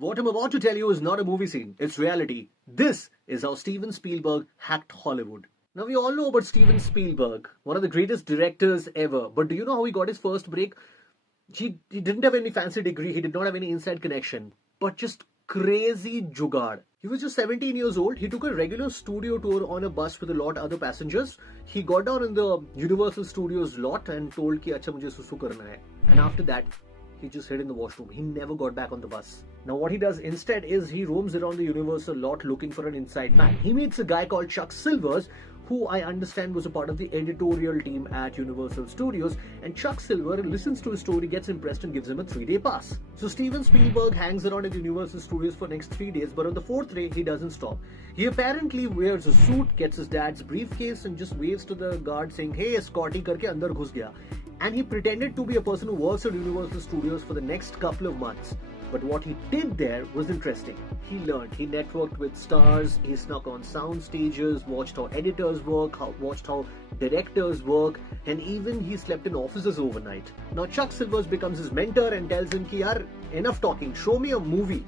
What I'm about to tell you is not a movie scene, it's reality. This is how Steven Spielberg hacked Hollywood. Now, we all know about Steven Spielberg, one of the greatest directors ever. But do you know how he got his first break? He didn't have any fancy degree, he did not have any inside connection, but just crazy jugaad. He was just 17 years old. He took a regular studio tour on a bus with a lot of other passengers. He got down in the Universal Studios lot and told कि अच्छा मुझे सुसु करना है. And after that, he just hid in the washroom. He never got back on the bus. Now what he does instead is he roams around the Universal lot looking for an inside man. He meets a guy called Chuck Silvers, who I understand was a part of the editorial team at Universal Studios, and Chuck Silver listens to his story, gets impressed and gives him a 3-day pass. So Steven Spielberg hangs around at Universal Studios for the next 3 days, but on the 4th day he doesn't stop. He apparently wears a suit, gets his dad's briefcase and just waves to the guard saying, "Hey, Scotty karke andar ghus gaya." And he pretended to be a person who works at Universal Studios for the next couple of months. But what he did there was interesting. He learned, he networked with stars, he snuck on sound stages, watched how editors work, watched how directors work, and even he slept in offices overnight. Now Chuck Silvers becomes his mentor and tells him, "Ki yaar, enough talking, show me a movie."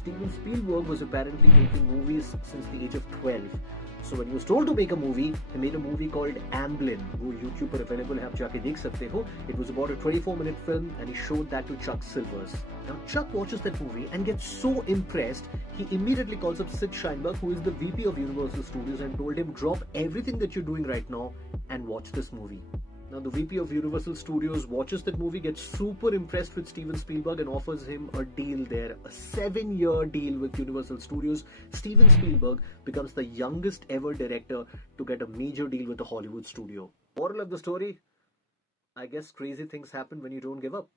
Steven Spielberg was apparently making movies since the age of 12. So when he was told to make a movie, he made a movie called Amblin, wo YouTube पर available है, आप जाके देख सकते हो. It was about a 24-minute film and he showed that to Chuck Silvers. Now Chuck watches that movie and gets so impressed, he immediately calls up Sid Sheinberg, who is the VP of Universal Studios, and told him, "Drop everything that you're doing right now and watch this movie." Now the VP of Universal Studios watches that movie, gets super impressed with Steven Spielberg and offers him a deal there, a 7-year deal with Universal Studios. Steven Spielberg becomes the youngest ever director to get a major deal with a Hollywood studio. Moral of the story, I guess crazy things happen when you don't give up.